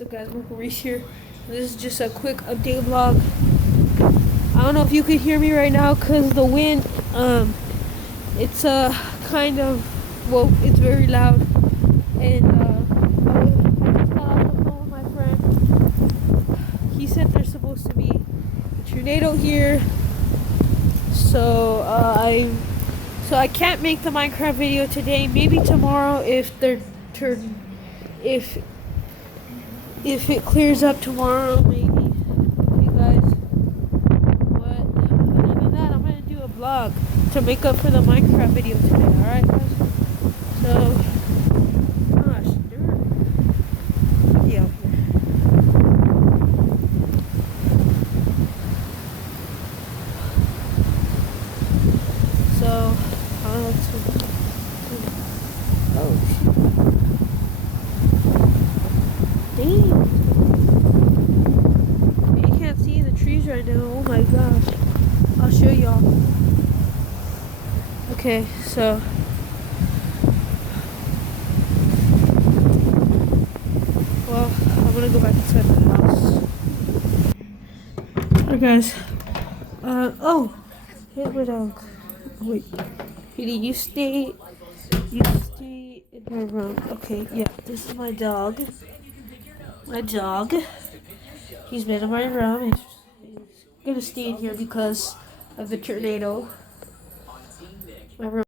What's up, guys? Marco Reese here. This is just a quick update vlog. I don't know if you can hear me right now because the wind, it's kind of, well, it's very loud. And I just got off the phone with my friend. He said there's supposed to be a tornado here. So I can't make the Minecraft video today. Maybe tomorrow if if it clears up tomorrow, maybe. Okay, guys. But other than that, I'm gonna do a vlog to make up for the Minecraft video today. All right, guys. So, gosh, yeah. So, oh shit. Damn. You can't see the trees right now. Oh my gosh. I'll show y'all. Okay, so well, I'm gonna go back inside the house. Alright, guys. Oh, hey, my dog. Wait, Petey, you stay in my room. Okay, yeah, this is my dog. My dog. He's been in my room. He's gonna stay in here because of the tornado. My room.